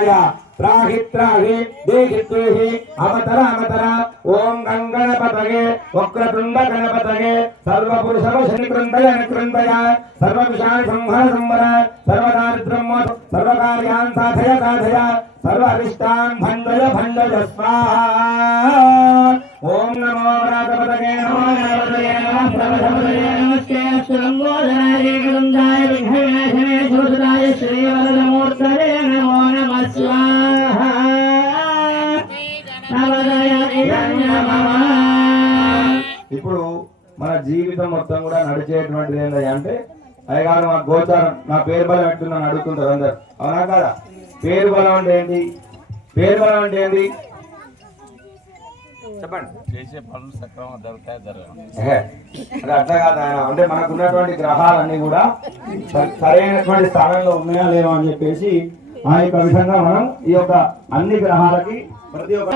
गणाय त्राहि त्राहि देहित्वेहि अवतर अवतर ओम गंगणपतये वक्रतुंड गणपतये सर्वपुरुषवशनि कृन्दय निकृन्दय सर्वविषाणि संहर संवर सर्वदारिद्र्यं सर्वकार्यान् साधय साधय सर्वारिष्टान् भण्डय भण्डय स्वाहा ओम नमो गणपतये नमो गणपतये नमः प्रभवतये नमस्ते सुरंगोधराय कृन्दाय विघ्ननाशने सुरदाय श्रीवरदमूर्तये नमो नमः स्वाहा ఇప్పుడు మన జీవితం మొత్తం కూడా నడిచేటువంటిది ఏంటంటే అయ్యగారు మా గోచారం నా పేరు బలం పెట్టుకున్నాను అడుగుతుంటారు అందరు అవునా కదా పేరు బలం అంటే ఏంటి పేరు బలం అంటే ఏంటి చెప్పండి చేసే పనులు సక్రమంగా జరుగుతాయి అది అర్థం కాదు ఆయన అంటే మనకు ఉన్నటువంటి గ్రహాలన్నీ కూడా సరైనటువంటి స్థానంలో ఉన్నాయా లేవా అని చెప్పేసి ఆ యొక్క విధంగా మనం ఈ యొక్క అన్ని గ్రహాలకి ప్రతి ఒక్క